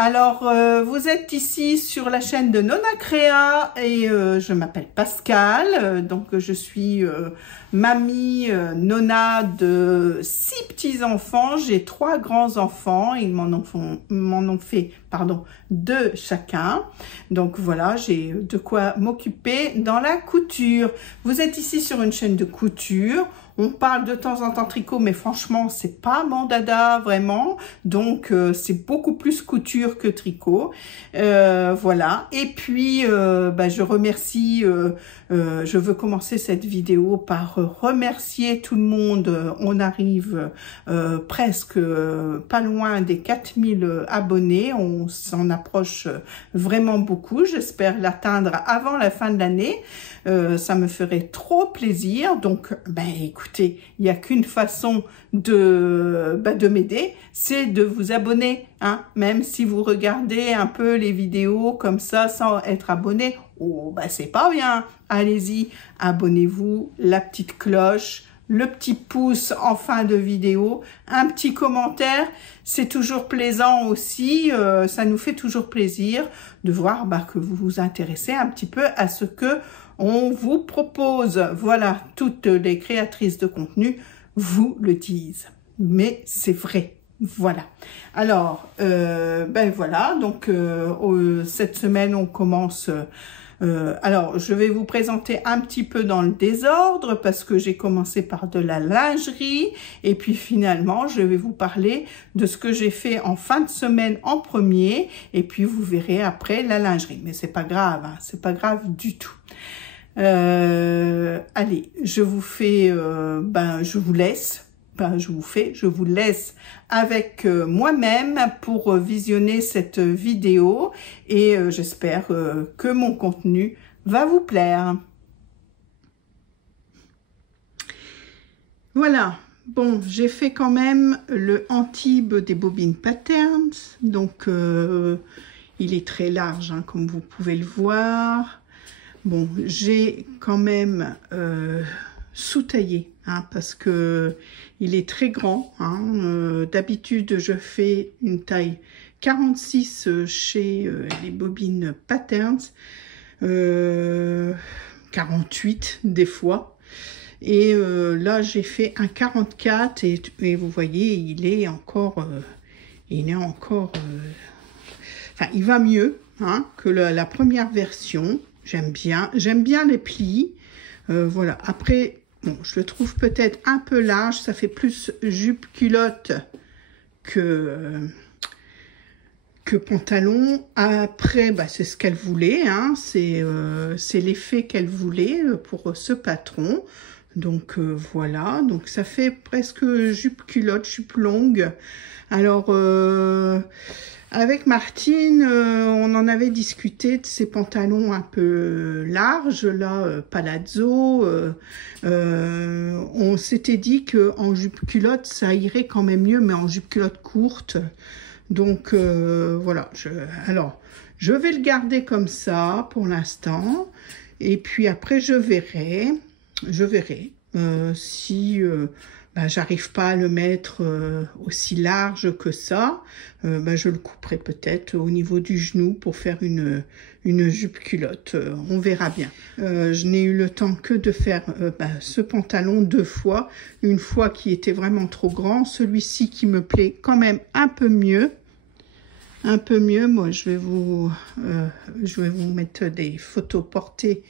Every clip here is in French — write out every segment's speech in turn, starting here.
Alors vous êtes ici sur la chaîne de Nona Créa et je m'appelle Pascal, donc je suis mamie Nona de 6 petits-enfants. J'ai 3 grands-enfants, ils m'en ont fait 2 chacun. Donc voilà, j'ai de quoi m'occuper dans la couture. Vous êtes ici sur une chaîne de couture. On parle de temps en temps tricot, mais franchement, c'est pas mon dada, vraiment. Donc, c'est beaucoup plus couture que tricot. Voilà. Et puis, je remercie, je veux commencer cette vidéo par remercier tout le monde. On arrive presque pas loin des 4000 abonnés. On s'en approche vraiment beaucoup. J'espère l'atteindre avant la fin de l'année. Ça me ferait trop plaisir. Donc, écoutez, il n'y a qu'une façon de m'aider, c'est de vous abonner, hein. Même si vous regardez un peu les vidéos comme ça sans être abonné, c'est pas bien. Allez-y, abonnez-vous, la petite cloche, le petit pouce en fin de vidéo, un petit commentaire, c'est toujours plaisant aussi, ça nous fait toujours plaisir de voir que vous vous intéressez un petit peu à ce que on vous propose. Voilà, toutes les créatrices de contenu vous le disent, mais c'est vrai. Voilà. Alors, voilà, donc cette semaine on commence. Alors, je vais vous présenter un petit peu dans le désordre parce que j'ai commencé par de la lingerie et puis finalement, je vais vous parler de ce que j'ai fait en fin de semaine en premier et puis vous verrez après la lingerie. Mais c'est pas grave, hein, c'est pas grave du tout. Allez, je vous fais, je vous laisse. Je vous laisse avec moi-même pour visionner cette vidéo et j'espère que mon contenu va vous plaire. Voilà, bon, j'ai fait quand même le Antibes des bobines patterns, donc il est très large, hein, comme vous pouvez le voir. Bon, j'ai quand même sous-taillé, hein, parce que il est très grand, hein. D'habitude je fais une taille 46 chez les bobines patterns, 48 des fois, et là j'ai fait un 44 et vous voyez il est encore il va mieux, hein, que la première version. J'aime bien les plis. Voilà, après, bon, je le trouve peut-être un peu large, ça fait plus jupe-culotte que pantalon. Après, c'est ce qu'elle voulait, hein, c'est l'effet qu'elle voulait pour ce patron. Donc voilà, donc ça fait presque jupe-culotte, jupe longue. Alors, avec Martine, on en avait discuté de ces pantalons un peu larges, là, palazzo. On s'était dit qu'en jupe-culotte, ça irait quand même mieux, mais en jupe-culotte courte. Donc, voilà. Alors, je vais le garder comme ça pour l'instant. Et puis après, je verrai si... j'arrive pas à le mettre aussi large que ça, je le couperai peut-être au niveau du genou pour faire une jupe culotte, on verra bien. Je n'ai eu le temps que de faire ce pantalon 2 fois, une fois qui était vraiment trop grand, celui-ci qui me plaît quand même un peu mieux. Moi je vais vous mettre des photos portées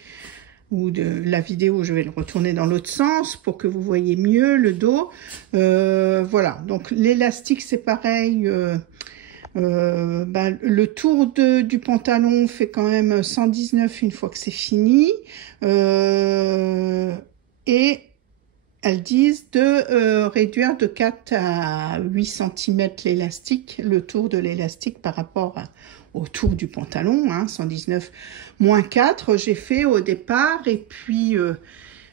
ou de la vidéo, je vais le retourner dans l'autre sens pour que vous voyez mieux le dos. Voilà, donc l'élastique c'est pareil, le tour du pantalon fait quand même 119 une fois que c'est fini, et elles disent de réduire de 4 à 8 cm l'élastique, le tour de l'élastique par rapport au tour du pantalon, hein, 119 moins 4 j'ai fait au départ, et puis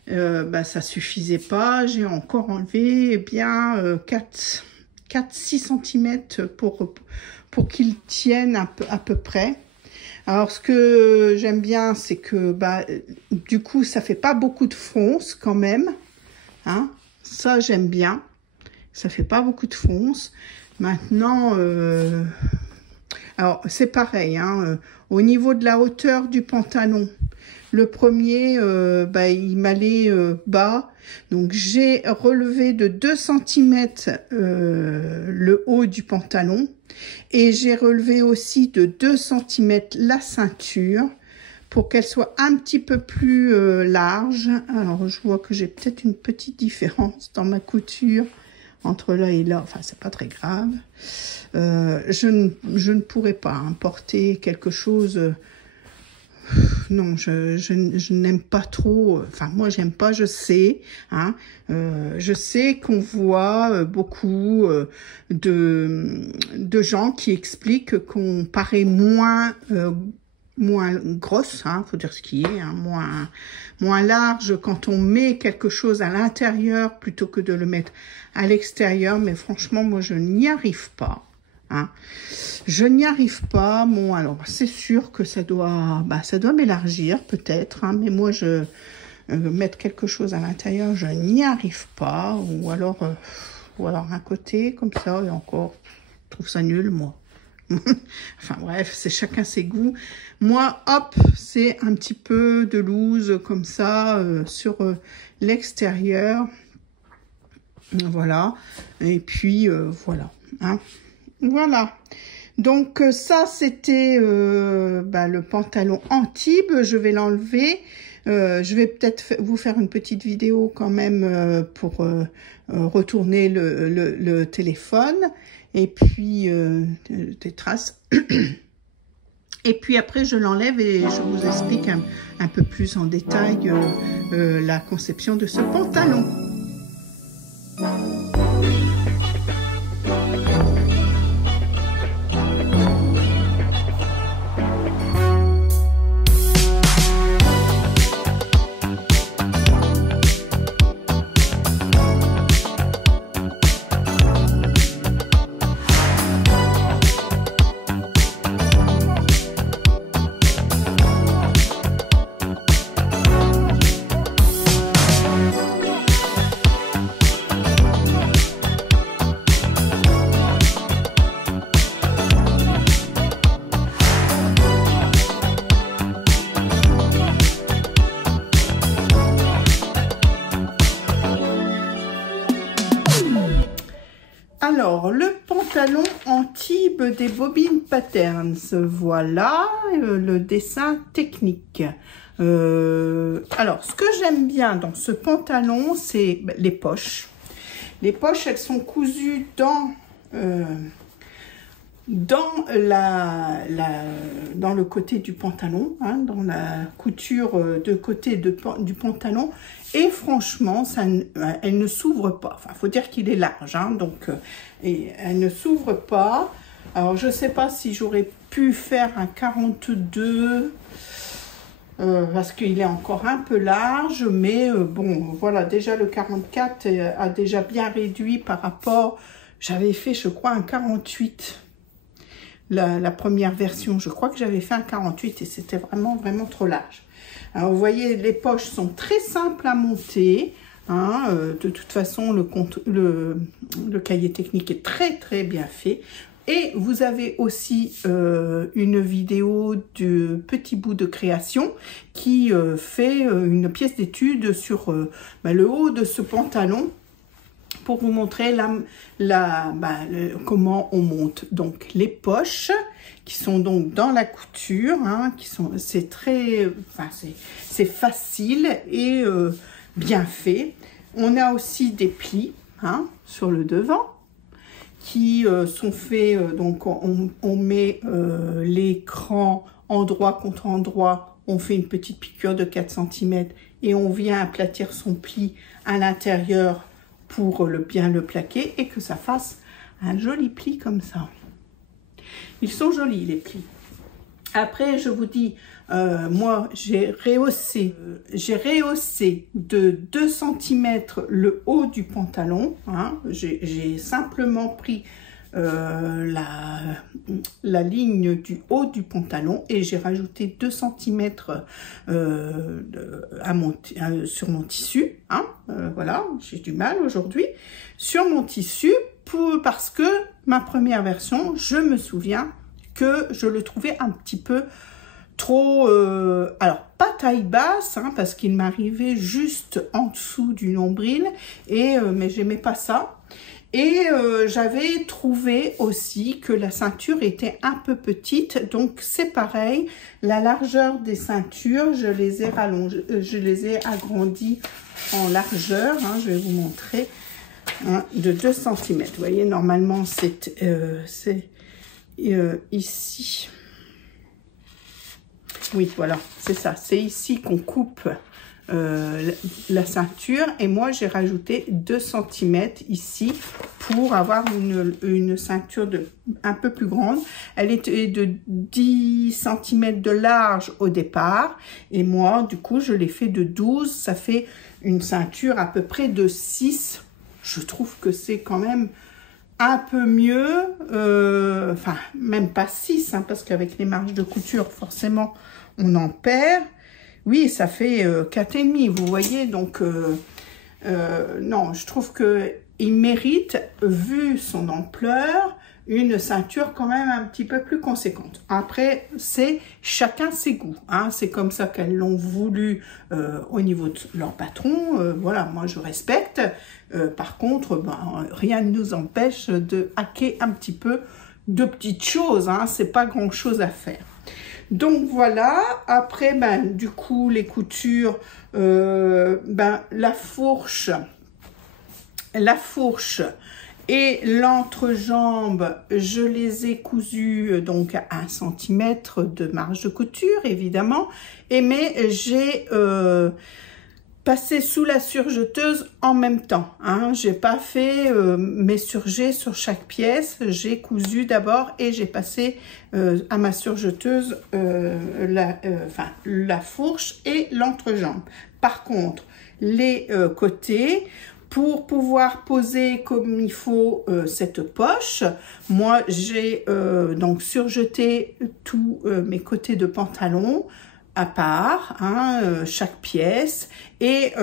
ça suffisait pas, j'ai encore enlevé bien 4-6 cm pour qu'il tienne à peu près. Alors ce que j'aime bien, c'est que du coup ça fait pas beaucoup de fronce quand même, hein, ça j'aime bien, ça fait pas beaucoup de fronce. Maintenant Alors, c'est pareil, hein, au niveau de la hauteur du pantalon, le premier, il m'allait bas. Donc, j'ai relevé de 2 cm le haut du pantalon. Et j'ai relevé aussi de 2 cm la ceinture pour qu'elle soit un petit peu plus large. Alors, je vois que j'ai peut-être une petite différence dans ma couture entre là et là. Enfin, c'est pas très grave. Je ne pourrais pas porter quelque chose... non, je n'aime pas trop. Enfin, moi, j'aime pas, je sais. Hein, je sais qu'on voit beaucoup de gens qui expliquent qu'on paraît moins grosse, hein, faut dire ce qui est, hein, moins large quand on met quelque chose à l'intérieur plutôt que de le mettre à l'extérieur. Mais franchement, moi, je n'y arrive pas. Hein. Je n'y arrive pas. Bon, alors c'est sûr que ça doit m'élargir peut-être, hein, mais moi mettre quelque chose à l'intérieur, je n'y arrive pas. Ou alors un côté comme ça, et encore, je trouve ça nul, moi. Enfin bref, c'est chacun ses goûts. Moi, hop, c'est un petit peu de loose comme ça sur l'extérieur. Voilà. Et puis voilà. Hein. Voilà, donc ça c'était le pantalon Antibes. Je vais l'enlever. Je vais peut-être vous faire une petite vidéo quand même pour retourner le téléphone. Et puis des traces. Et puis après je l'enlève et je vous explique un peu plus en détail la conception de ce pantalon. Alors, le pantalon Antibes des Bobines Patterns, voilà le dessin technique. Alors, ce que j'aime bien dans ce pantalon, c'est les poches. Les poches, elles sont cousues dans le côté du pantalon, hein, dans la couture de côté du pantalon, et franchement elle ne s'ouvre pas. Enfin, faut dire qu'il est large, hein, donc et elle ne s'ouvre pas. Alors je sais pas si j'aurais pu faire un 42 parce qu'il est encore un peu large, mais bon voilà, déjà le 44 a déjà bien réduit par rapport, j'avais fait je crois un 48. La première version, je crois que j'avais fait un 48 et c'était vraiment trop large. Alors vous voyez, les poches sont très simples à monter. Hein, de toute façon, le cahier technique est très bien fait. Et vous avez aussi une vidéo de Petit Bout de Création qui fait une pièce d'étude sur le haut de ce pantalon, pour vous montrer comment on monte. Donc les poches qui sont donc dans la couture, hein, c'est facile et bien fait. On a aussi des plis, hein, sur le devant qui sont faits, donc on met l'écran endroit contre endroit, on fait une petite piqûre de 4 cm et on vient aplatir son pli à l'intérieur pour bien le plaquer et que ça fasse un joli pli comme ça. Ils sont jolis les plis. Après, je vous dis, moi j'ai rehaussé de 2 cm le haut du pantalon. Hein. J'ai simplement pris la ligne du haut du pantalon et j'ai rajouté 2 cm sur mon tissu. Hein. Voilà, j'ai du mal aujourd'hui sur mon tissu parce que ma première version, je me souviens que je le trouvais un petit peu trop, alors pas taille basse, hein, parce qu'il m'arrivait juste en dessous du nombril, mais j'aimais pas ça. Et j'avais trouvé aussi que la ceinture était un peu petite, donc c'est pareil, la largeur des ceintures, je les ai agrandies en largeur, hein, je vais vous montrer, hein, de 2 cm. Vous voyez, normalement c'est ici. Oui, voilà, c'est ça. C'est ici qu'on coupe la ceinture. Et moi, j'ai rajouté 2 cm ici pour avoir une ceinture un peu plus grande. Elle était de 10 cm de large au départ. Et moi, du coup, je l'ai fait de 12. Ça fait une ceinture à peu près de 6. Je trouve que c'est quand même un peu mieux. Enfin, même pas 6, hein, parce qu'avec les marges de couture, forcément, on en perd. Oui, ça fait 4,5, vous voyez. Donc, non, je trouve qu'il mérite, vu son ampleur, une ceinture quand même un petit peu plus conséquente. Après, c'est chacun ses goûts, hein. C'est comme ça qu'elles l'ont voulu au niveau de leur patron. Voilà, moi je respecte. Par contre, ben, rien ne nous empêche de hacker un petit peu de petites choses, hein. C'est pas grand chose à faire. Donc voilà, après, ben, du coup, les coutures, ben, la fourche et l'entrejambe, je les ai cousues donc à 1 cm de marge de couture, évidemment, mais j'ai passé sous la surjeteuse en même temps, hein. J'ai pas fait mes surjets sur chaque pièce, j'ai cousu d'abord et j'ai passé à ma surjeteuse la fourche et l'entrejambe. Par contre, les côtés, pour pouvoir poser comme il faut cette poche, moi j'ai donc surjeté tous mes côtés de pantalon à part, hein, chaque pièce, et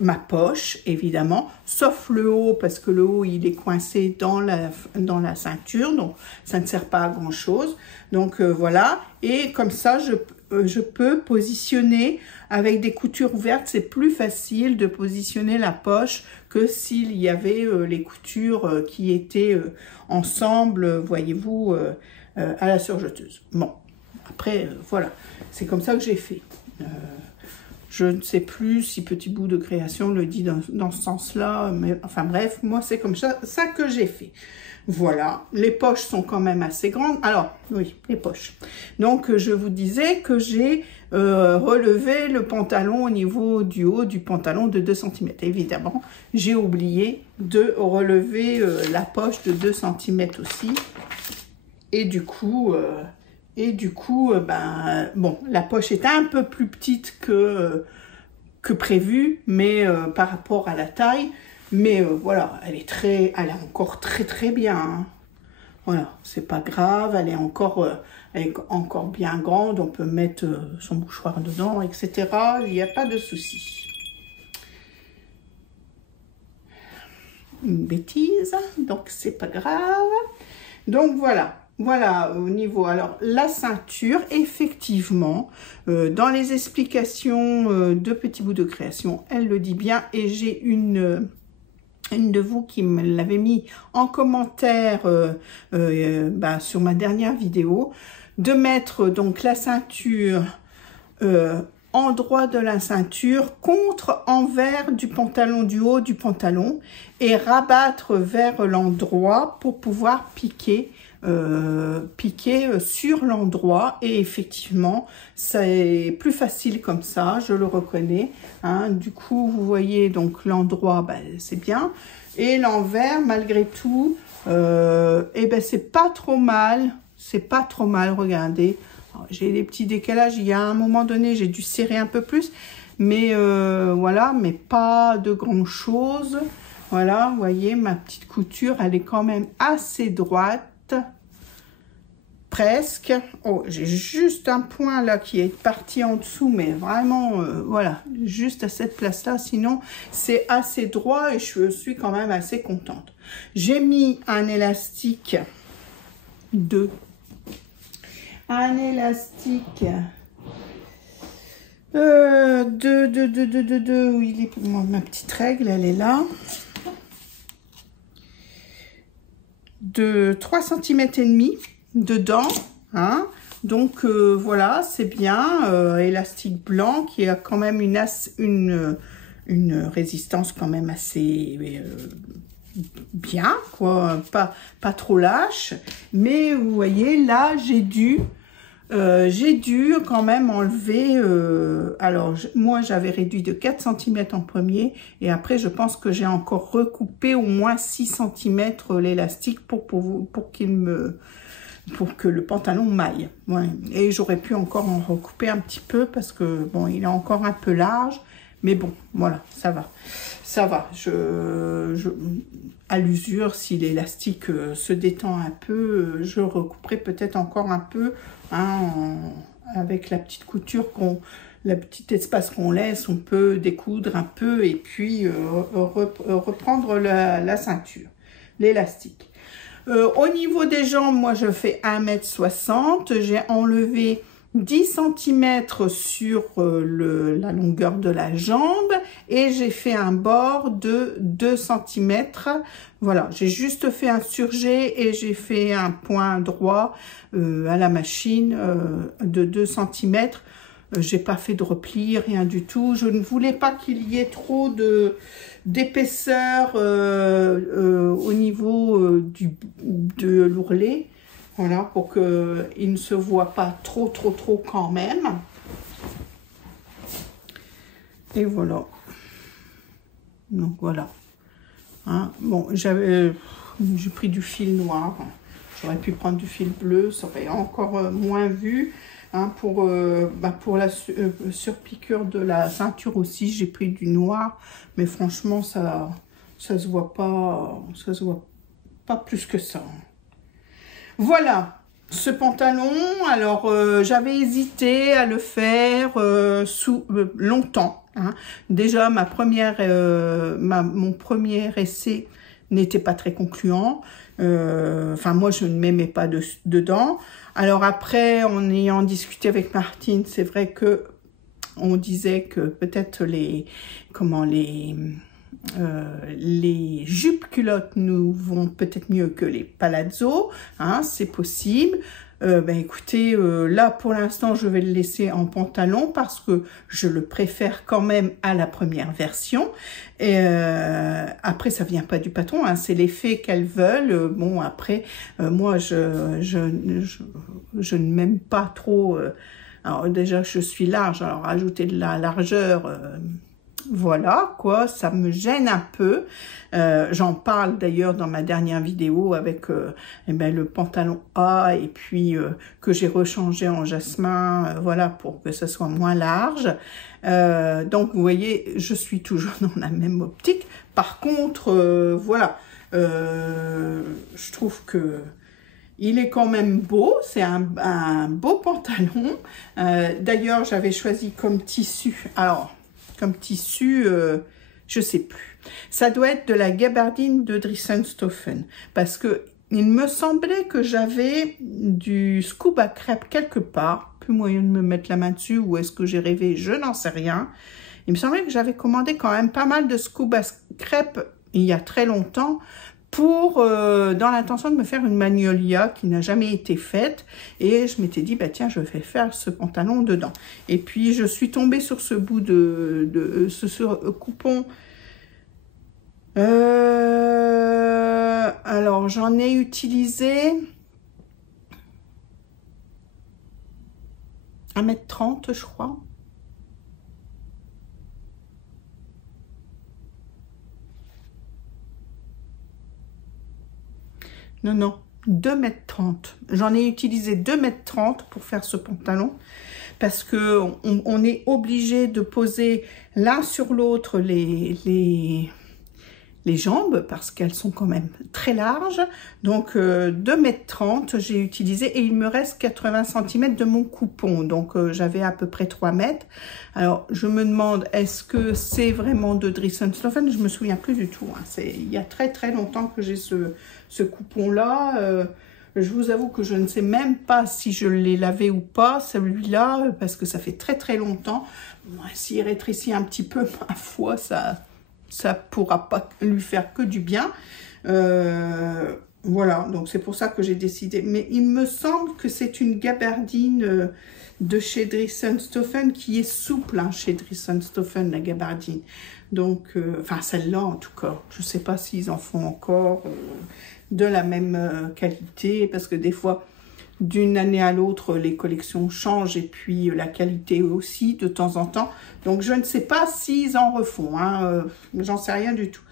ma poche évidemment, sauf le haut, parce que le haut il est coincé dans la ceinture, donc ça ne sert pas à grand chose. Donc voilà, et comme ça je peux positionner avec des coutures ouvertes. C'est plus facile de positionner la poche que s'il y avait les coutures qui étaient ensemble, voyez-vous, à la surjeteuse. Bon, après voilà, c'est comme ça que j'ai fait. Je ne sais plus si Petit Bout de Création le dit dans ce sens-là, mais enfin bref, moi c'est comme ça que j'ai fait. Voilà, les poches sont quand même assez grandes. Alors, oui, les poches. Donc, je vous disais que j'ai relevé le pantalon au niveau du haut du pantalon de 2 cm. Évidemment, j'ai oublié de relever la poche de 2 cm aussi. Et du coup, ben, bon, la poche est un peu plus petite que prévu, mais par rapport à la taille. Mais voilà, elle est encore très bien, hein. Voilà, c'est pas grave, elle est encore bien grande, on peut mettre son mouchoir dedans, etc. Il n'y a pas de souci. Une bêtise, donc c'est pas grave. Donc voilà. Voilà, au niveau, alors la ceinture, effectivement, dans les explications de Petit Bout de Création, elle le dit bien, et j'ai une de vous qui me l'avait mis en commentaire sur ma dernière vidéo, de mettre donc la ceinture endroit de la ceinture contre envers du pantalon, du haut du pantalon, et rabattre vers l'endroit pour pouvoir piquer sur l'endroit. Et effectivement c'est plus facile comme ça, je le reconnais, hein. Du coup vous voyez donc l'endroit, ben, c'est bien, et l'envers malgré tout et ben c'est pas trop mal, regardez, j'ai des petits décalages, il y a un moment donné j'ai dû serrer un peu plus, mais voilà, mais pas de grand chose. Voilà, vous voyez, ma petite couture, elle est quand même assez droite. Presque. Oh, j'ai juste un point là qui est parti en dessous, mais vraiment, voilà, juste à cette place-là. Sinon, c'est assez droit et je suis quand même assez contente. J'ai mis un élastique de un élastique où il est, ma petite règle, elle est là, de 3,5 cm dedans, hein. Donc voilà, c'est bien, élastique blanc qui a quand même une résistance quand même assez bien, quoi, pas trop lâche. Mais vous voyez, là, j'ai dû quand même enlever, alors moi j'avais réduit de 4 cm en premier, et après je pense que j'ai encore recoupé au moins 6 cm l'élastique pour que le pantalon maille. Ouais. Et j'aurais pu encore en recouper un petit peu parce que bon, il est encore un peu large, mais bon, voilà, ça va. Ça va. À l'usure, si l'élastique se détend un peu, je recouperai peut-être encore un peu, hein, avec la petite couture la petite espace qu'on laisse, on peut découdre un peu et puis reprendre la ceinture, l'élastique. Au niveau des jambes, moi je fais 1,60 m. J'ai enlevé 10 cm sur la longueur de la jambe et j'ai fait un bord de 2 cm. Voilà, j'ai juste fait un surjet et j'ai fait un point droit à la machine de 2 cm. J'ai pas fait de repli, rien du tout. Je ne voulais pas qu'il y ait trop d'épaisseur au niveau de l'ourlet. Voilà, pour qu'il ne se voit pas trop quand même. Et voilà. Donc voilà. Hein, bon, j'ai pris du fil noir. J'aurais pu prendre du fil bleu, ça aurait encore moins vu. Hein, pour la surpiqûre de la ceinture aussi, j'ai pris du noir, mais franchement, ça se voit pas plus que ça. Voilà, ce pantalon, alors j'avais hésité à le faire longtemps. Hein. Déjà, mon premier essai n'était pas très concluant. Enfin, moi, je ne m'aimais pas dedans. Alors après, en ayant discuté avec Martine, c'est vrai que on disait que peut-être les jupes culottes nous vont peut-être mieux que les palazzo, hein, c'est possible. Écoutez, là pour l'instant je vais le laisser en pantalon parce que je le préfère quand même à la première version. Et après ça vient pas du patron, hein, c'est l'effet qu'elles veulent. Bon après, moi je ne m'aime pas trop. Alors déjà je suis large, alors rajouter de la largeur. Voilà, quoi, ça me gêne un peu. J'en parle d'ailleurs dans ma dernière vidéo avec le pantalon A et puis que j'ai rechangé en jasmin, voilà, pour que ça soit moins large. Donc, vous voyez, je suis toujours dans la même optique. Par contre, voilà, je trouve que il est quand même beau, c'est un beau pantalon. D'ailleurs, j'avais choisi comme tissu, alors, comme tissu, je sais plus. Ça doit être de la gabardine de Dressenstoffen parce que il me semblait que j'avais du scoop à crêpes quelque part. Plus moyen de me mettre la main dessus ou est-ce que j'ai rêvé, je n'en sais rien. Il me semblait que j'avais commandé quand même pas mal de scoop à crêpes il y a très longtemps pour dans l'intention de me faire une magnolia qui n'a jamais été faite, et je m'étais dit bah tiens, je vais faire ce pantalon dedans. Et puis je suis tombée sur ce bout de ce coupon. Alors j'en ai utilisé 1,30 m, je crois. Non, 2,30 m. J'en ai utilisé 2,30 m pour faire ce pantalon parce que on est obligé de poser l'un sur l'autre les jambes parce qu'elles sont quand même très larges. Donc 2,30 m j'ai utilisé et il me reste 80 cm de mon coupon. Donc j'avais à peu près 3 mètres. Alors je me demande, est-ce que c'est vraiment de Dressenstoffen? Je me souviens plus du tout. Hein. Il y a très longtemps que j'ai ce coupon là. Je vous avoue que je ne sais même pas si je l'ai lavé ou pas, celui-là, parce que ça fait très très longtemps. S'il rétrécit un petit peu, ma foi, ça pourra pas lui faire que du bien. Voilà, donc c'est pour ça que j'ai décidé. Mais il me semble que c'est une gabardine de chez Dries & Stephen qui est souple, hein, chez Dries & Stephen, la gabardine. Donc, enfin celle-là en tout cas. Je ne sais pas s'ils en font encore de la même qualité, parce que des fois, d'une année à l'autre, les collections changent et puis la qualité aussi de temps en temps. Donc, je ne sais pas s'ils en refont, hein, j'en sais rien du tout.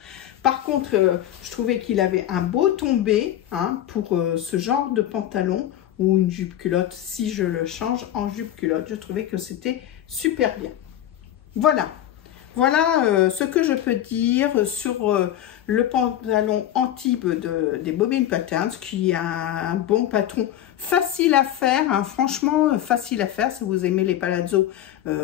Par contre, je trouvais qu'il avait un beau tombé, hein, pour ce genre de pantalon ou une jupe culotte. Si je le change en jupe culotte, je trouvais que c'était super bien. Voilà. Voilà ce que je peux dire sur le pantalon Antibes des Bobbin Patterns, qui a un bon patron facile à faire, hein, franchement facile à faire. Si vous aimez les palazzos,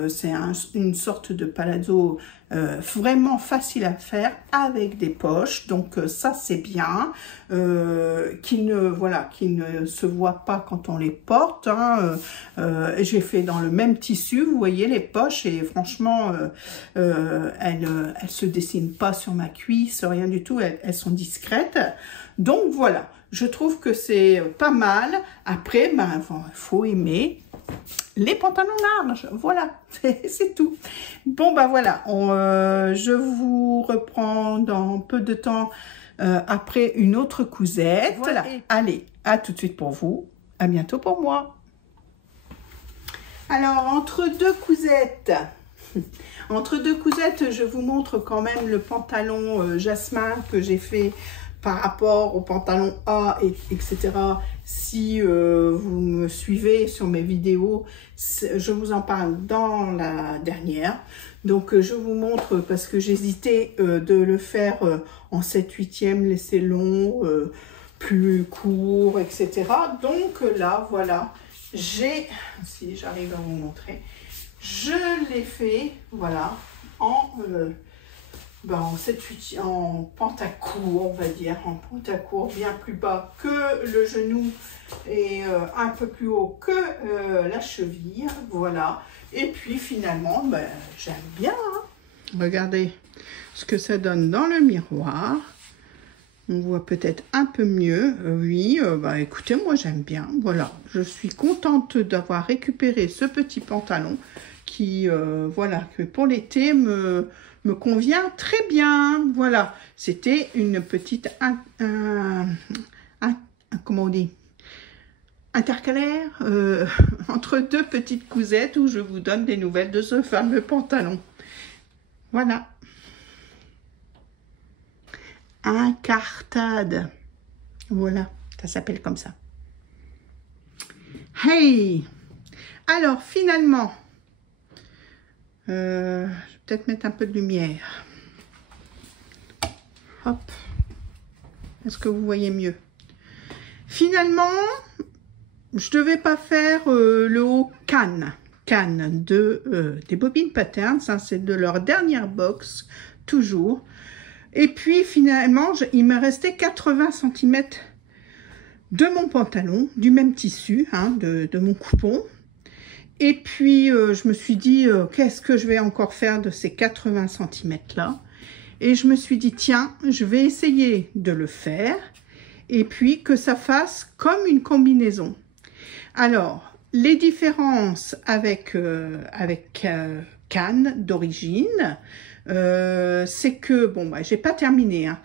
c'est une sorte de palazzo vraiment facile à faire avec des poches, donc ça c'est bien, qui ne se voit pas quand on les porte, hein. J'ai fait dans le même tissu, vous voyez les poches, et franchement elles se dessinent pas sur ma cuisse, rien du tout, elles sont discrètes. Donc voilà, je trouve que c'est pas mal. Après, ben, il faut aimer les pantalons larges, voilà, c'est tout. Bon, ben voilà, je vous reprends dans peu de temps après une autre cousette. Voilà, allez, à tout de suite pour vous, à bientôt pour moi. Alors, entre deux cousettes, je vous montre quand même le pantalon jasmin que j'ai fait par rapport au pantalon A, etc. Si vous me suivez sur mes vidéos, je vous en parle dans la dernière. Donc, je vous montre parce que j'hésitais de le faire en 7/8e, laisser long, plus court, etc. Donc là, voilà, si j'arrive à vous montrer, je l'ai fait, voilà, en 7/8, en pantacourt, on va dire, en pantacourt, bien plus bas que le genou et un peu plus haut que la cheville, voilà. Et puis finalement, ben, j'aime bien, hein. Regardez ce que ça donne dans le miroir. On voit peut-être un peu mieux, oui, bah écoutez, moi j'aime bien, voilà. Je suis contente d'avoir récupéré ce petit pantalon qui, voilà, que pour l'été me convient très bien, voilà. C'était une petite, comment on dit, intercalaire entre deux petites cousettes où je vous donne des nouvelles de ce fameux pantalon. Voilà. Incartade. Voilà, ça s'appelle comme ça. Hey! Alors, finalement, je vais peut-être mettre un peu de lumière. Hop. Est-ce que vous voyez mieux? Finalement, je ne devais pas faire le haut canne des Bobbin Patterns, hein, c'est de leur dernière box, toujours. Et puis finalement, il me restait 80 cm de mon pantalon, du même tissu, hein, de mon coupon. Et puis je me suis dit, qu'est-ce que je vais encore faire de ces 80 cm là? Et je me suis dit, tiens, je vais essayer de le faire. Et puis que ça fasse comme une combinaison. Alors, les différences avec canne d'origine, c'est que, bon, bah, j'ai pas terminé, hein.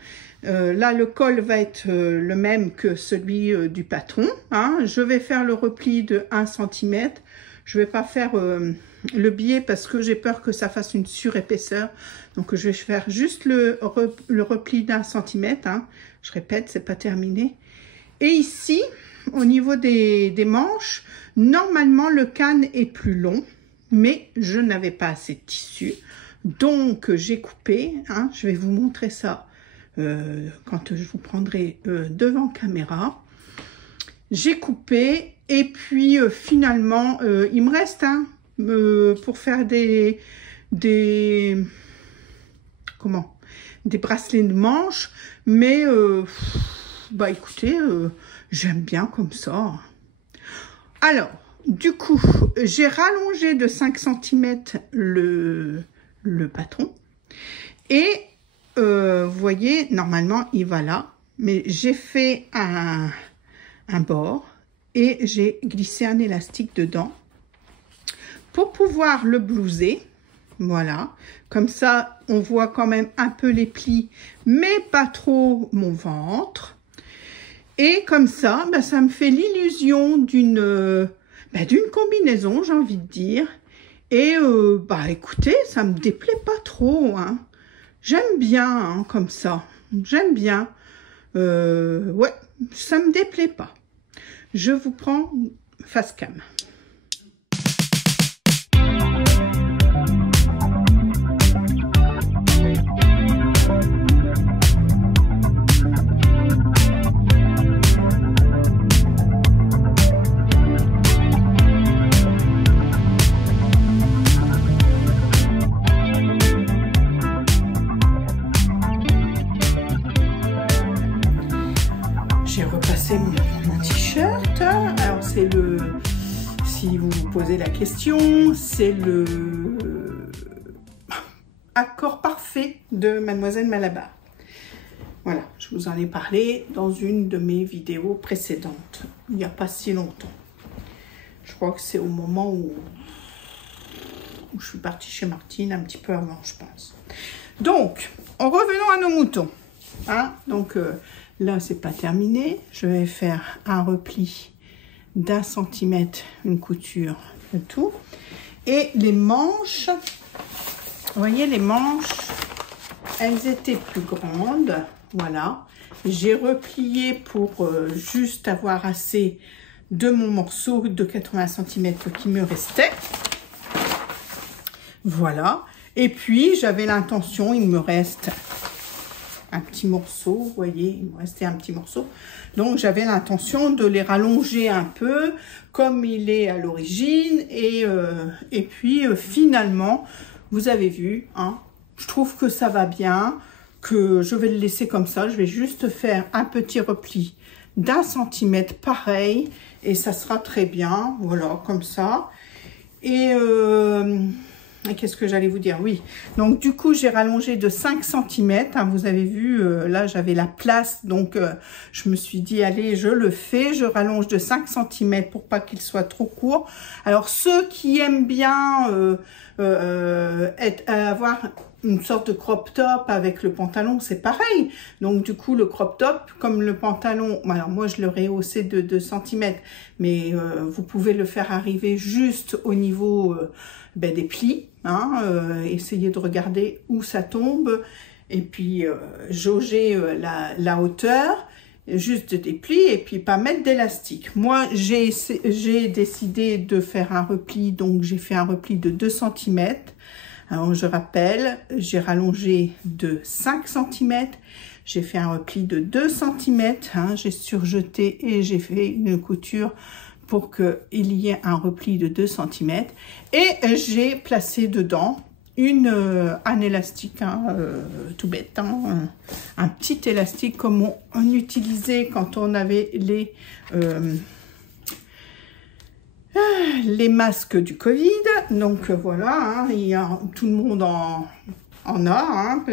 Là, le col va être le même que celui du patron, hein. Je vais faire le repli de 1 cm. Je vais pas faire le biais parce que j'ai peur que ça fasse une surépaisseur. Donc, je vais faire juste le repli d'1 cm, hein. Je répète, c'est pas terminé. Et ici, au niveau des manches, normalement, le canne est plus long, mais je n'avais pas assez de tissu. Donc, j'ai coupé, hein, je vais vous montrer ça quand je vous prendrai devant caméra. J'ai coupé et puis finalement, il me reste pour faire des bracelets de manches, mais bah écoutez, j'aime bien comme ça. Alors, du coup, j'ai rallongé de 5 cm le patron. Et vous voyez, normalement, il va là. Mais j'ai fait un bord et j'ai glissé un élastique dedans pour pouvoir le blouser. Voilà, comme ça, on voit quand même un peu les plis, mais pas trop mon ventre. Et comme ça, bah, ça me fait l'illusion d'une combinaison, j'ai envie de dire. Et bah écoutez, ça me déplaît pas trop, hein. J'aime bien, hein, comme ça. J'aime bien. Ouais, ça me déplaît pas. Je vous prends face cam. J'ai repassé mon t-shirt. Alors c'est le, si vous vous posez la question, c'est le accord parfait de Mademoiselle Malabar. Voilà, je vous en ai parlé dans une de mes vidéos précédentes, il n'y a pas si longtemps. Je crois que c'est au moment où je suis partie chez Martine, un petit peu avant, je pense. Donc, en revenant à nos moutons, hein, donc là, c'est pas terminé. Je vais faire un repli d'1 centimètre, une couture, le tout. Et les manches, vous voyez, les manches, elles étaient plus grandes. Voilà. J'ai replié pour juste avoir assez de mon morceau de 80 cm qui me restait. Voilà. Et puis, j'avais l'intention, il me reste un petit morceau, vous voyez, il me restait un petit morceau. Donc, j'avais l'intention de les rallonger un peu, comme il est à l'origine. Et puis, finalement, vous avez vu, hein, je trouve que ça va bien, que je vais le laisser comme ça. Je vais juste faire un petit repli d'1 centimètre, pareil, et ça sera très bien, voilà, comme ça. Et qu'est-ce que j'allais vous dire? Oui, donc du coup, j'ai rallongé de 5 cm. Hein, vous avez vu, là, j'avais la place. Donc, je me suis dit, allez, je le fais. Je rallonge de 5 cm pour pas qu'il soit trop court. Alors, ceux qui aiment bien avoir une sorte de crop top avec le pantalon, c'est pareil. Donc, du coup, le crop top, comme le pantalon, alors moi, je le rehaussais de 2 cm. Mais vous pouvez le faire arriver juste au niveau des plis. Hein, essayez de regarder où ça tombe et puis jauger la hauteur juste des plis et puis pas mettre d'élastique. Moi j'ai décidé de faire un repli, donc j'ai fait un repli de 2 cm. Alors je rappelle, j'ai rallongé de 5 cm, j'ai fait un repli de 2 cm, hein, j'ai surjeté et j'ai fait une couture pour qu'il y ait un repli de 2 cm. Et j'ai placé dedans un élastique, hein, tout bête, hein, un petit élastique comme on utilisait quand on avait les masques du Covid. Donc voilà, hein, tout le monde en a, hein,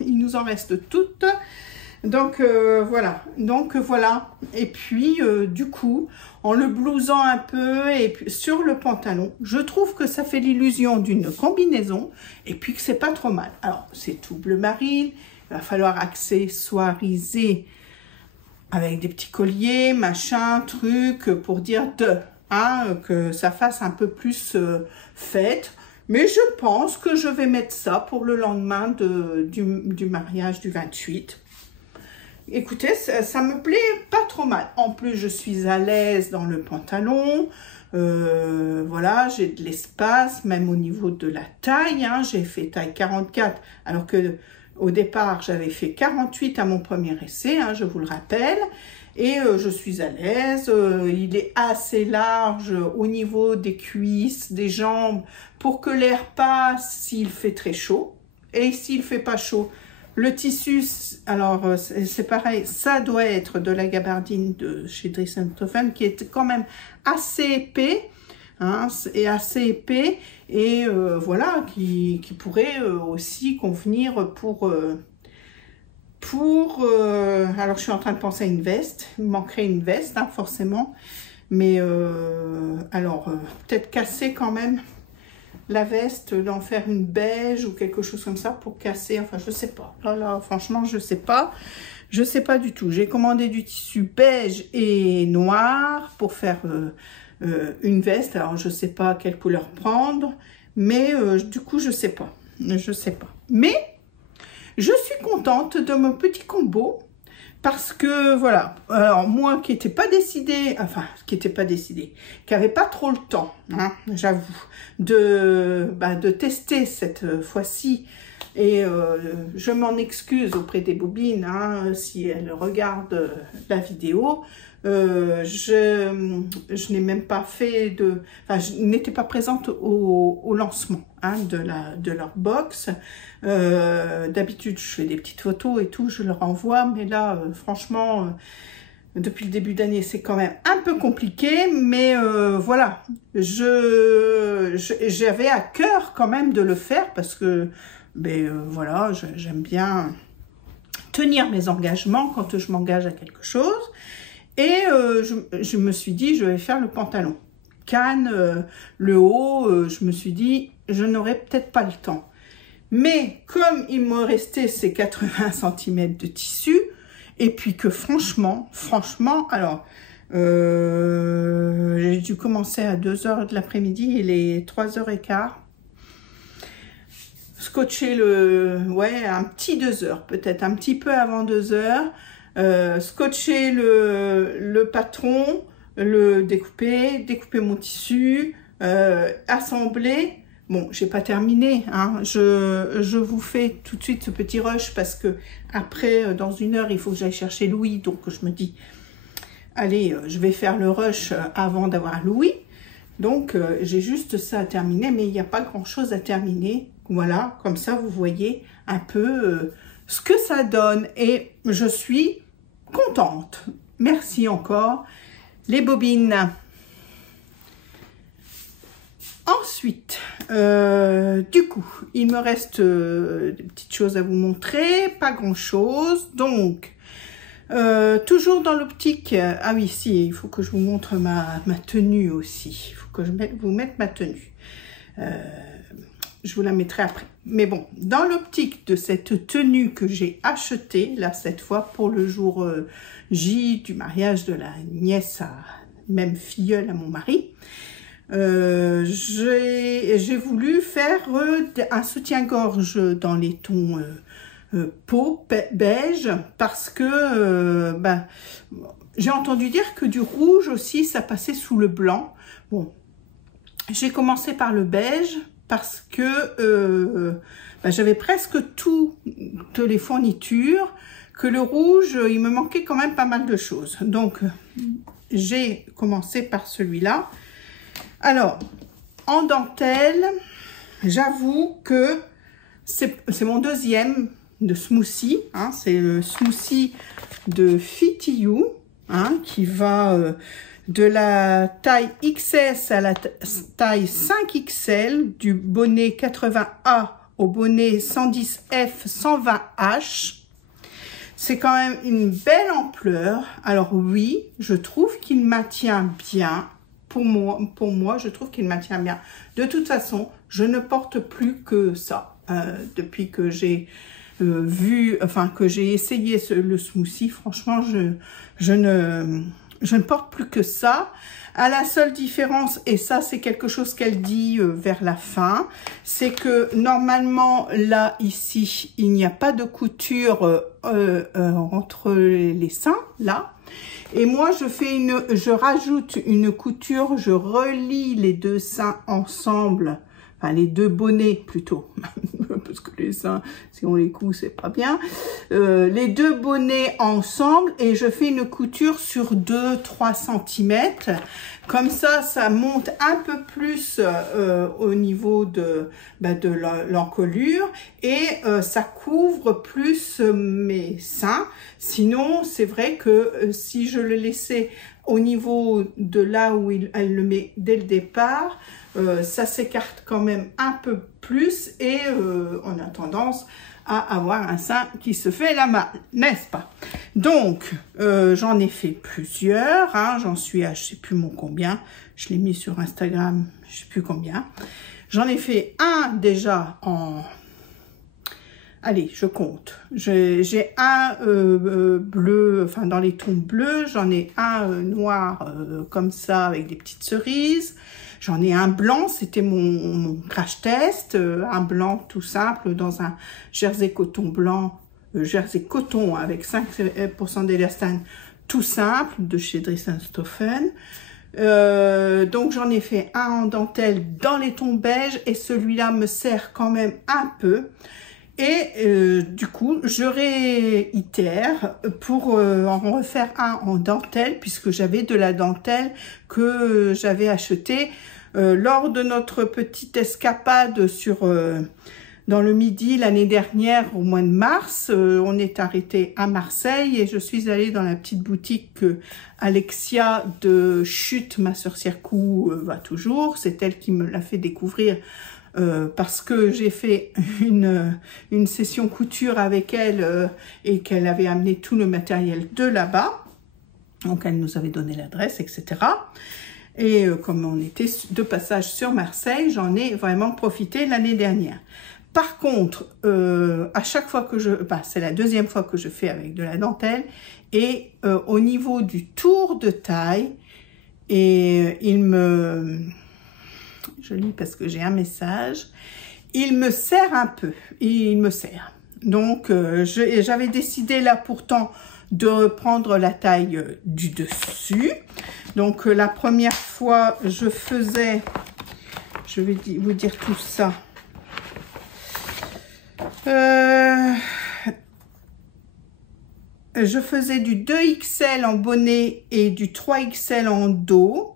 il nous en reste toutes. Donc voilà, et puis du coup, en le blousant un peu et puis sur le pantalon, je trouve que ça fait l'illusion d'une combinaison et puis que c'est pas trop mal. Alors c'est tout bleu marine, il va falloir accessoiriser avec des petits colliers, machin, trucs pour dire que ça fasse un peu plus fête. Mais je pense que je vais mettre ça pour le lendemain du mariage du 28. Écoutez, ça me plaît pas trop mal. En plus, je suis à l'aise dans le pantalon. Voilà, j'ai de l'espace, même au niveau de la taille. Hein, j'ai fait taille 44, alors que au départ, j'avais fait 48 à mon premier essai, hein, je vous le rappelle. Et je suis à l'aise. Il est assez large au niveau des cuisses, des jambes, pour que l'air passe s'il fait très chaud. Et s'il fait pas chaud, Le tissu, alors c'est pareil, ça doit être de la gabardine de chez Dries & Stephen qui est quand même assez épais, hein, et assez épais, et voilà, qui pourrait aussi convenir pour alors je suis en train de penser à une veste, il me manquerait une veste, hein, forcément, mais alors peut-être casser quand même la veste, d'en faire une beige ou quelque chose comme ça pour casser, enfin je sais pas, là franchement je sais pas du tout. J'ai commandé du tissu beige et noir pour faire une veste, alors je sais pas quelle couleur prendre, mais du coup je sais pas, mais je suis contente de mon petit combo. Parce que, voilà, alors moi qui n'étais pas décidée, qui n'avait pas trop le temps, hein, j'avoue, de tester cette fois-ci. Et je m'en excuse auprès des bobines, hein, si elles regardent la vidéo. Je n'ai même pas fait de... Enfin, je n'étais pas présente au lancement, hein, de leur box. D'habitude, je fais des petites photos et tout, je leur envoie. Mais là, franchement, depuis le début d'année, c'est quand même un peu compliqué. Mais voilà, j'avais à cœur quand même de le faire parce que, voilà, j'aime bien tenir mes engagements quand je m'engage à quelque chose. Et je me suis dit, je vais faire le pantalon. Canne, le haut, je me suis dit, je n'aurai peut-être pas le temps. Mais comme il me restait ces 80 cm de tissu, et puis que franchement, alors, j'ai dû commencer à 2 h de l'après-midi, il est 3 h 15. Scotcher un petit 2 h, peut-être un petit peu avant 2 h. Scotcher le patron, le découper mon tissu, assembler. Bon, j'ai pas terminé, hein. Je vous fais tout de suite ce petit rush parce que après, dans 1 heure, il faut que j'aille chercher Louis. Donc, je me dis, allez, je vais faire le rush avant d'avoir Louis. Donc, j'ai juste ça à terminer, mais il n'y a pas grand-chose à terminer. Voilà, comme ça, vous voyez un peu ce que ça donne. Et je suis contente. Merci encore, les bobines. Ensuite, du coup, il me reste des petites choses à vous montrer, pas grand-chose. Donc, toujours dans l'optique... ah oui, si, il faut que je vous montre ma tenue aussi. Il faut que je vous mette ma tenue. Je vous la mettrai après. Mais bon, dans l'optique de cette tenue que j'ai achetée, là, cette fois, pour le jour J du mariage de la nièce, même filleule à mon mari, j'ai voulu faire un soutien-gorge dans les tons peau beige parce que j'ai entendu dire que du rouge aussi ça passait sous le blanc. Bon, j'ai commencé par le beige parce que j'avais presque toutes les fournitures, que le rouge il me manquait quand même pas mal de choses, donc j'ai commencé par celui-là. Alors, en dentelle, j'avoue que c'est mon deuxième de smoothie, hein, c'est le smoothie de Fit You, hein, qui va de la taille XS à la taille 5XL, du bonnet 80A au bonnet 110F 120H. C'est quand même une belle ampleur. Alors oui, je trouve qu'il maintient bien. Pour moi, je trouve qu'il maintient bien. De toute façon, je ne porte plus que ça. Depuis que j'ai que j'ai essayé le smoothie, franchement, je ne porte plus que ça. À la seule différence, et ça c'est quelque chose qu'elle dit vers la fin, c'est que normalement là, ici, il n'y a pas de couture entre les seins, là. Et moi, je rajoute une couture, je relie les deux seins ensemble, enfin les deux bonnets plutôt, parce que les seins, si on les coud, c'est pas bien. Les deux bonnets ensemble et je fais une couture sur 2-3 cm. Comme ça monte un peu plus au niveau de l'encolure et ça couvre plus mes seins. Sinon, c'est vrai que si je le laissais au niveau de là où elle le met dès le départ, ça s'écarte quand même un peu plus et on a tendance à avoir un sein qui se fait la malle, n'est-ce pas? Donc, j'en ai fait plusieurs, hein, j'en suis à je sais plus mon combien, je l'ai mis sur Instagram, je sais plus combien. J'en ai fait un déjà en... Allez, je compte. J'ai un bleu, enfin dans les tons bleus, j'en ai un noir comme ça avec des petites cerises. J'en ai un blanc, c'était mon crash test, un blanc tout simple dans un jersey coton blanc, jersey coton avec 5% d'élastane tout simple de chez Dries & Stephen. Donc j'en ai fait un en dentelle dans les tons beige et celui-là me sert quand même un peu. Et du coup, je réitère pour en refaire un en dentelle, puisque j'avais de la dentelle que j'avais achetée lors de notre petite escapade dans le Midi l'année dernière, au mois de mars. On est arrêté à Marseille et je suis allée dans la petite boutique que Alexia de Chute, ma sorcière cou, va toujours. C'est elle qui me l'a fait découvrir. Parce que j'ai fait une session couture avec elle et qu'elle avait amené tout le matériel de là-bas. Donc, elle nous avait donné l'adresse, etc. Et comme on était de passage sur Marseille, j'en ai vraiment profité l'année dernière. Par contre, à chaque fois que c'est la deuxième fois que je fais avec de la dentelle. Et au niveau du tour de taille, et je lis parce que j'ai un message. Il me sert un peu. Il me sert. Donc, j'avais décidé là pourtant de prendre la taille du dessus. Donc, la première fois, je faisais... Je vais vous dire tout ça. Je faisais du 2XL en bonnet et du 3XL en dos.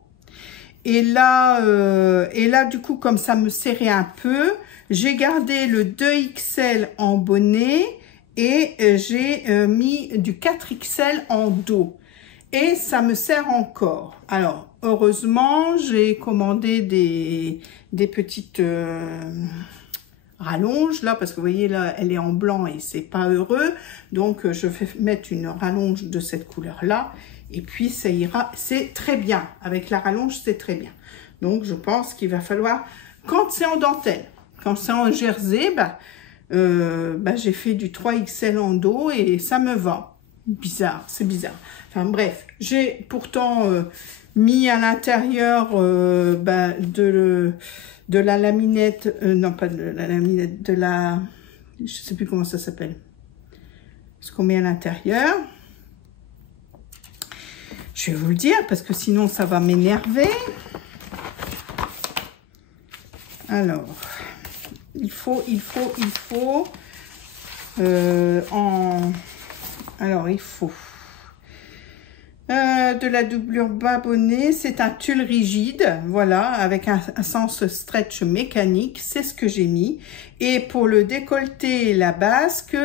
Et là, du coup, comme ça me serrait un peu, j'ai gardé le 2XL en bonnet et j'ai mis du 4XL en dos. Et ça me sert encore. Alors, heureusement, j'ai commandé des petites rallonges, là, parce que vous voyez, là, elle est en blanc et c'est pas heureux. Donc, je vais mettre une rallonge de cette couleur-là. Et puis, ça ira, c'est très bien. Avec la rallonge, c'est très bien. Donc, je pense qu'il va falloir, quand c'est en dentelle, quand c'est en jersey, j'ai fait du 3XL en dos et ça me va. Bizarre, c'est bizarre. Enfin, bref, j'ai pourtant mis à l'intérieur de la laminette, non, pas de la laminette, de la, je sais plus comment ça s'appelle. Ce qu'on met à l'intérieur. Je vais vous le dire parce que sinon ça va m'énerver. Alors, il faut de la doublure bas-bonnet, c'est un tulle rigide, voilà, avec un sens stretch mécanique, c'est ce que j'ai mis. Et pour le décolleté et la basque,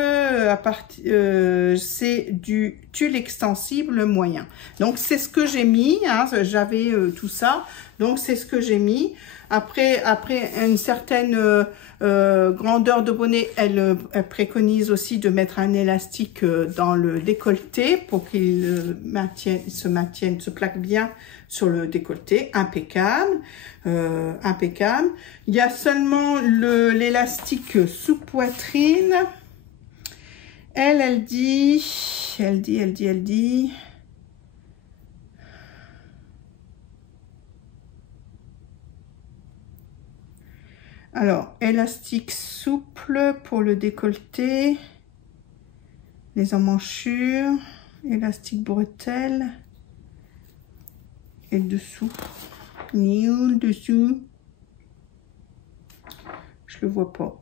c'est du tulle extensible moyen. Donc c'est ce que j'ai mis, hein, j'avais tout ça, donc c'est ce que j'ai mis. Après une certaine grandeur de bonnet, elle préconise aussi de mettre un élastique dans le décolleté pour qu'il se plaque bien sur le décolleté. Impeccable, impeccable. Il y a seulement l'élastique sous poitrine. Elle dit. Alors, élastique souple pour le décolleté, les emmanchures, élastique bretelle, et dessous, ni où le dessous, je le vois pas.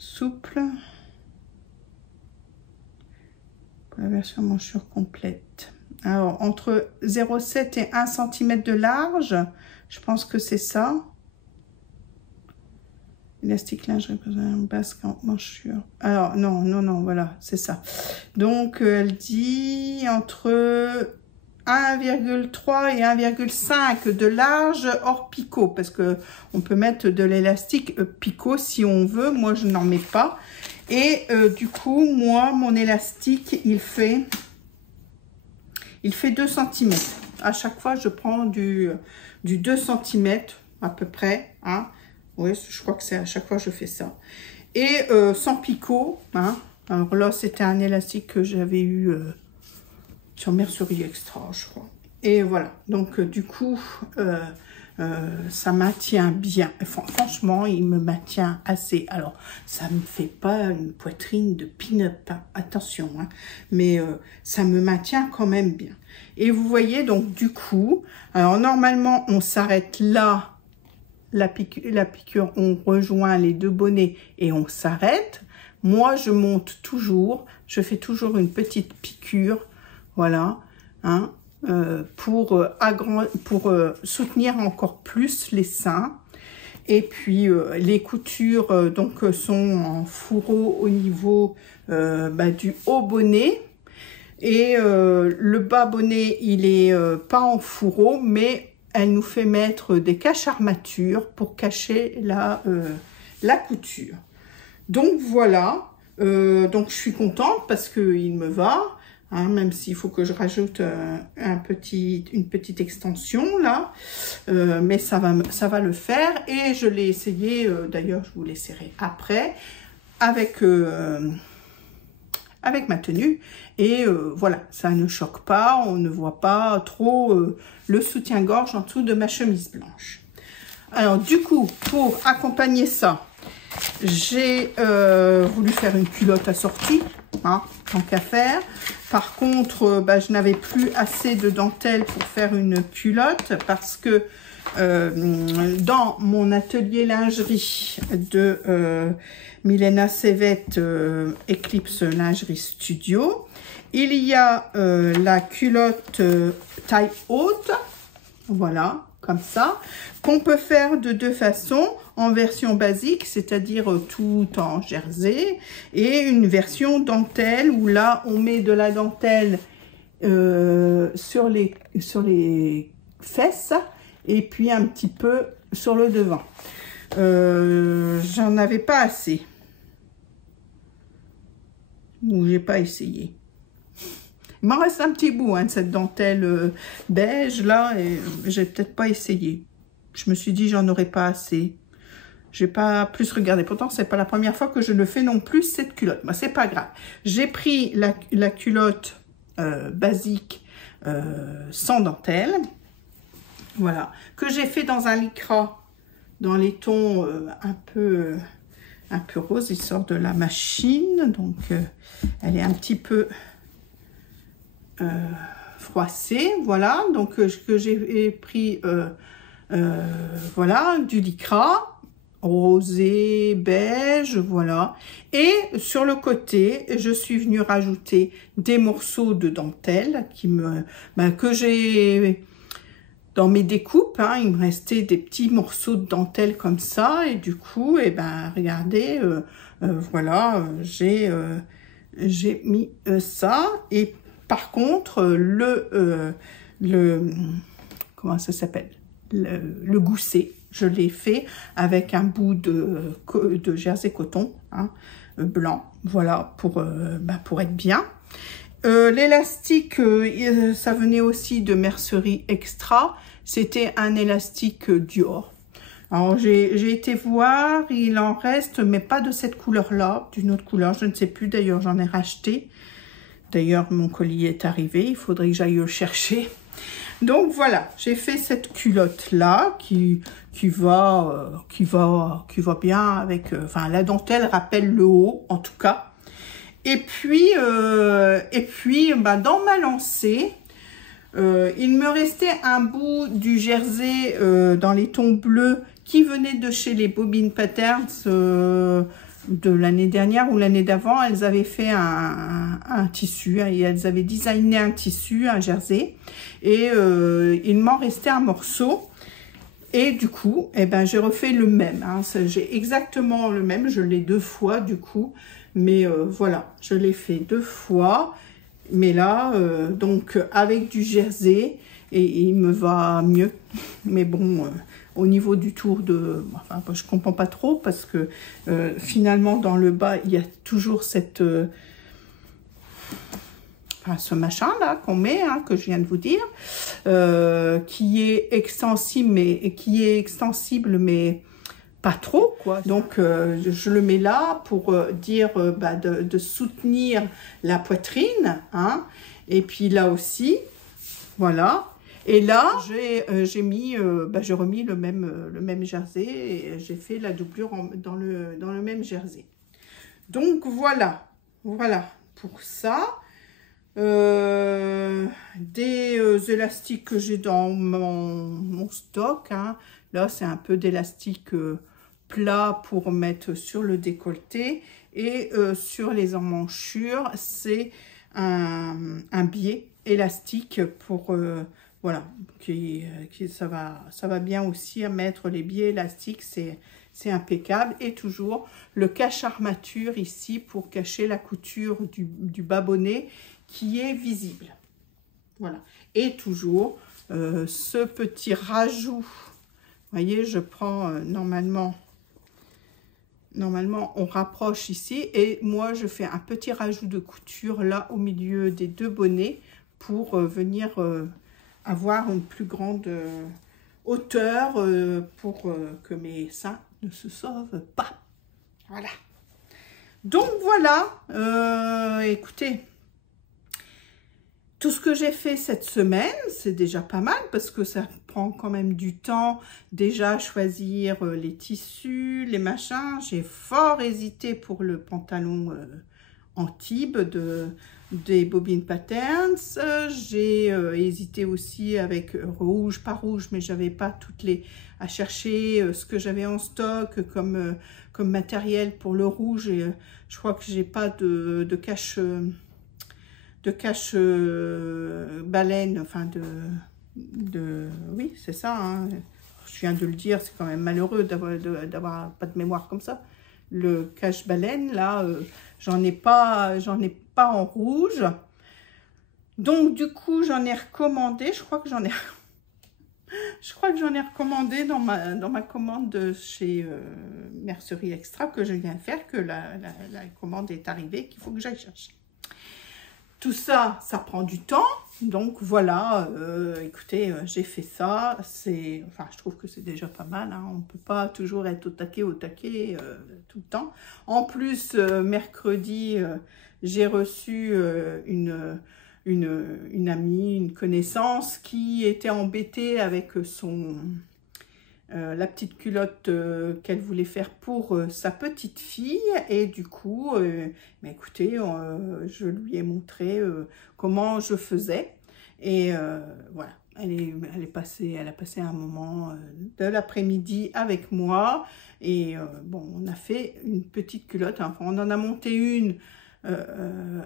souple. Pour la version manchure complète. Alors, entre 0,7 et 1 cm de large, je pense que c'est ça. Élastique lingerie, basque en manchure. Alors, non, non, non, voilà, c'est ça. Donc, elle dit entre 1,3 et 1,5 de large hors picot, parce que on peut mettre de l'élastique picot si on veut. Moi, je n'en mets pas. Et du coup, moi, mon élastique, il fait 2 cm. À chaque fois, je prends du 2 cm à peu près. Hein. Oui, je crois que c'est à chaque fois, je fais ça. Et sans picot. Hein. Alors là, c'était un élastique que j'avais eu sur Mercerie Extra, je crois. Et voilà. Donc, du coup, ça maintient bien. Enfin, franchement, il me maintient assez. Alors, ça ne me fait pas une poitrine de pin-up, hein, attention, hein, mais ça me maintient quand même bien. Et vous voyez, donc, du coup, alors normalement, on s'arrête là, la piqûre, on rejoint les deux bonnets et on s'arrête. Moi, je monte toujours, je fais toujours une petite piqûre, voilà, hein, pour soutenir encore plus les seins. Et puis les coutures donc sont en fourreau au niveau du haut bonnet, et le bas bonnet il est pas en fourreau, mais elle nous fait mettre des caches-armatures pour cacher la couture. Donc voilà, donc je suis contente parce que il me va. Hein, même s'il faut que je rajoute une petite extension là, mais ça va le faire. Et je l'ai essayé, d'ailleurs je vous l'essayerai après, avec ma tenue, et voilà, ça ne choque pas, on ne voit pas trop le soutien-gorge en dessous de ma chemise blanche. Alors du coup, pour accompagner ça, j'ai voulu faire une culotte assortie, hein, tant qu'à faire. Par contre, je n'avais plus assez de dentelle pour faire une culotte, parce que dans mon atelier lingerie de Milena Sevet Eclipse Lingerie Studio, il y a la culotte taille haute, voilà, comme ça, qu'on peut faire de deux façons, en version basique, c'est-à-dire tout en jersey, et une version dentelle, où là, on met de la dentelle sur les fesses, et puis un petit peu sur le devant. J'en avais pas assez. Ou j'ai pas essayé. Il m'en reste un petit bout, hein, de cette dentelle beige là, et j'ai peut-être pas essayé. Je me suis dit j'en aurais pas assez. J'ai pas plus regardé. Pourtant c'est pas la première fois que je ne fais non plus cette culotte. Bah, c'est pas grave. J'ai pris la culotte basique sans dentelle. Voilà, que j'ai fait dans un lycra, dans les tons un peu rose. Il sort de la machine, donc elle est un petit peu froissée. Voilà, donc que j'ai pris voilà, du lycra rosé, beige, voilà. Et sur le côté, je suis venue rajouter des morceaux de dentelle que j'ai dans mes découpes, hein, il me restait des petits morceaux de dentelle comme ça, et du coup, regardez, voilà, j'ai mis ça. Et par contre, comment ça s'appelle, le gousset, je l'ai fait avec un bout de jersey coton, hein, blanc, voilà, pour être bien. L'élastique, ça venait aussi de Mercerie Extra. C'était un élastique Dior. Alors, j'ai été voir, il en reste, mais pas de cette couleur-là, d'une autre couleur. Je ne sais plus, d'ailleurs, j'en ai racheté. D'ailleurs, mon colis est arrivé, il faudrait que j'aille le chercher. Donc, voilà, j'ai fait cette culotte-là qui va bien avec... enfin, la dentelle rappelle le haut, en tout cas. Et puis dans ma lancée, il me restait un bout du jersey dans les tons bleus qui venait de chez les Bobines Patterns. de l'année dernière ou l'année d'avant, elles avaient fait un tissu, et elles avaient designé un tissu, un jersey, et il m'en restait un morceau. Et du coup, eh ben, j'ai refait le même. Hein. J'ai exactement le même. Je l'ai 2 fois du coup. Mais voilà, je l'ai fait 2 fois. Mais là, donc avec du jersey. Et il me va mieux. Mais bon, au niveau du tour de... Enfin, je comprends pas trop parce que finalement, dans le bas, il y a toujours cette... Enfin, ce machin là qu'on met, hein, que je viens de vous dire, qui est extensible, mais pas trop, quoi. Donc, je le mets là pour dire de soutenir la poitrine, hein. Et puis là aussi, voilà. Et là, j'ai mis, j'ai remis le même jersey et j'ai fait la doublure dans le même jersey. Donc voilà, voilà pour ça. Des élastiques que j'ai dans mon stock, hein. Là c'est un peu d'élastique plat pour mettre sur le décolleté, et sur les emmanchures c'est un biais élastique pour voilà, ça va bien aussi à mettre les biais élastiques, c'est impeccable. Et toujours le cache-armature ici pour cacher la couture du bas bonnet qui est visible. Voilà. Et toujours ce petit rajout. Vous voyez, je prends normalement on rapproche ici. Et moi, je fais un petit rajout de couture là au milieu des 2 bonnets pour venir avoir une plus grande hauteur pour que mes seins ne se sauvent pas. Voilà. Donc voilà, écoutez, tout ce que j'ai fait cette semaine, c'est déjà pas mal parce que ça prend quand même du temps. Déjà choisir les tissus, les machins. J'ai fort hésité pour le pantalon en tib des Bobbin Patterns. J'ai hésité aussi avec rouge, pas rouge, mais j'avais pas toutes les à chercher ce que j'avais en stock comme matériel pour le rouge. Et je crois que j'ai pas de cache baleine, enfin oui, c'est ça, hein. Je viens de le dire, c'est quand même malheureux d'avoir pas de mémoire comme ça. Le cache-baleine, là, j'en ai pas en rouge. Donc, du coup, j'en ai recommandé. Je crois que j'en ai recommandé dans ma commande de chez Mercerie Extra que je viens de faire, que la commande est arrivée, qu'il faut que j'aille chercher. Tout ça, ça prend du temps. Donc voilà, écoutez, j'ai fait ça. Enfin, je trouve que c'est déjà pas mal, hein. On ne peut pas toujours être au taquet tout le temps. En plus, mercredi, j'ai reçu une amie, une connaissance qui était embêtée avec la petite culotte qu'elle voulait faire pour sa petite fille. Et du coup, écoutez, je lui ai montré comment je faisais. Et voilà, elle a passé un moment de l'après-midi avec moi. Et bon, on a fait une petite culotte. Enfin, on en a monté une.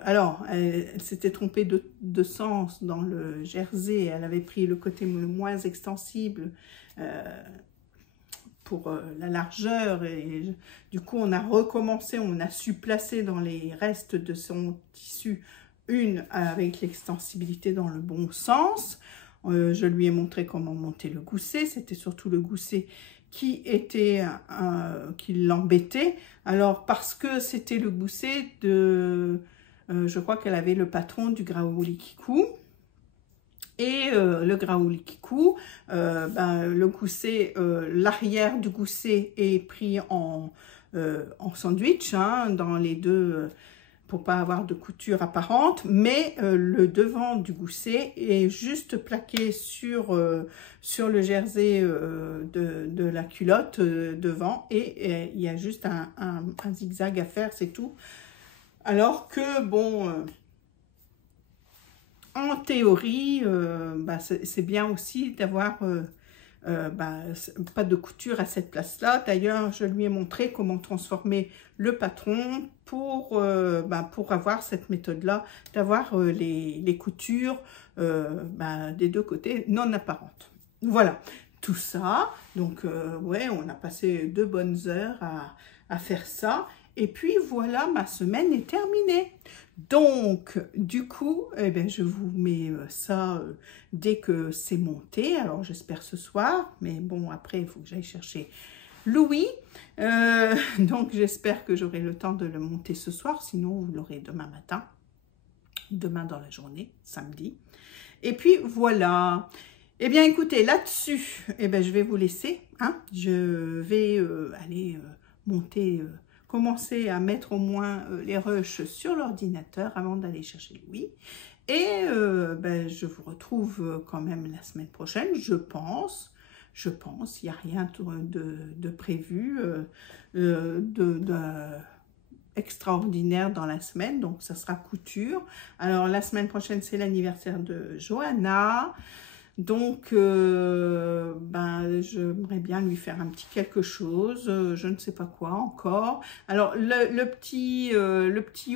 Alors, elle s'était trompée de sens dans le jersey. Elle avait pris le côté le moins extensible pour la largeur, et du coup on a recommencé, on a su placer dans les restes de son tissu une avec l'extensibilité dans le bon sens. Je lui ai montré comment monter le gousset. C'était surtout le gousset qui l'embêtait. Alors parce que c'était le gousset de je crois qu'elle avait le patron du Graoulikikou. Et le Graoulikikou, le gousset, l'arrière du gousset est pris en sandwich, hein, dans les deux, pour pas avoir de couture apparente, mais le devant du gousset est juste plaqué sur le jersey de la culotte devant, et il y a juste un zigzag à faire, c'est tout. Alors que, bon... en théorie, c'est bien aussi d'avoir pas de couture à cette place-là. D'ailleurs, je lui ai montré comment transformer le patron pour avoir cette méthode-là, d'avoir les coutures des deux côtés non apparentes. Voilà, tout ça. Donc, ouais, on a passé 2 bonnes heures à faire ça. Et puis, voilà, ma semaine est terminée. Donc, du coup, eh bien, je vous mets ça dès que c'est monté. Alors, j'espère ce soir. Mais bon, après, il faut que j'aille chercher Louis. Donc, j'espère que j'aurai le temps de le monter ce soir. Sinon, vous l'aurez demain matin. Demain dans la journée, samedi. Et puis, voilà. Eh bien, écoutez, là-dessus, eh bien, je vais vous laisser. Hein. Je vais aller monter... commencer à mettre au moins les rushs sur l'ordinateur avant d'aller chercher Louis. Et je vous retrouve quand même la semaine prochaine, je pense. Il n'y a rien de prévu, extraordinaire dans la semaine, donc ça sera couture. Alors la semaine prochaine, c'est l'anniversaire de Johanna. Donc, j'aimerais bien lui faire un petit quelque chose, je ne sais pas quoi encore. Alors, le petit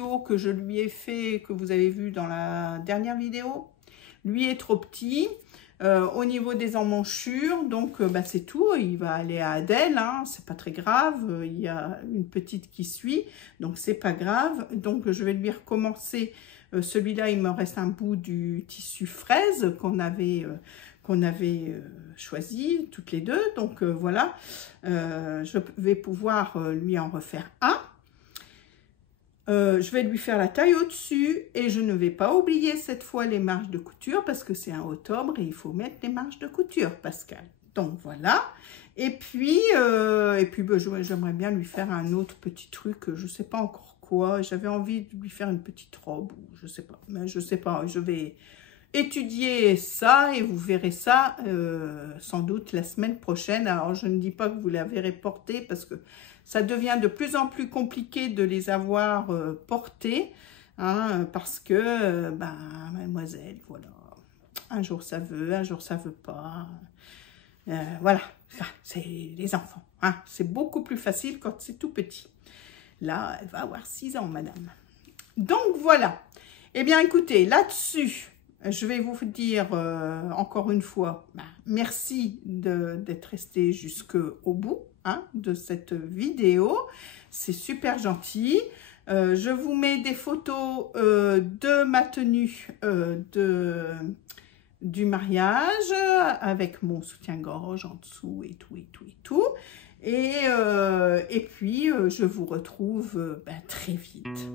haut que je lui ai fait, que vous avez vu dans la dernière vidéo, lui est trop petit au niveau des emmanchures. Donc, c'est tout, il va aller à Adèle, hein, c'est pas très grave. Il y a une petite qui suit, donc c'est pas grave. Donc, je vais lui recommencer. Celui-là, il me reste un bout du tissu fraise qu'on avait choisi toutes les deux. Donc voilà, je vais pouvoir lui en refaire un. Je vais lui faire la taille au-dessus et je ne vais pas oublier cette fois les marges de couture parce que c'est un octobre et il faut mettre les marges de couture, Pascal. Donc voilà. Et puis j'aimerais bien lui faire un autre petit truc, je ne sais pas encore quoi. J'avais envie de lui faire une petite robe, je sais pas. Mais je sais pas, je vais étudier ça et vous verrez ça sans doute la semaine prochaine. Alors je ne dis pas que vous la verrez portée parce que ça devient de plus en plus compliqué de les avoir portées, hein, parce que mademoiselle, voilà, un jour ça veut, un jour ça veut pas. Voilà, c'est les enfants, hein. C'est beaucoup plus facile quand c'est tout petit. Là, elle va avoir 6 ans, madame. Donc, voilà. Eh bien, écoutez, là-dessus, je vais vous dire encore une fois, merci d'être resté jusqu'au bout, hein, de cette vidéo. C'est super gentil. Je vous mets des photos de ma tenue du mariage avec mon soutien-gorge en dessous et tout, et tout, et tout. Et puis, je vous retrouve très vite.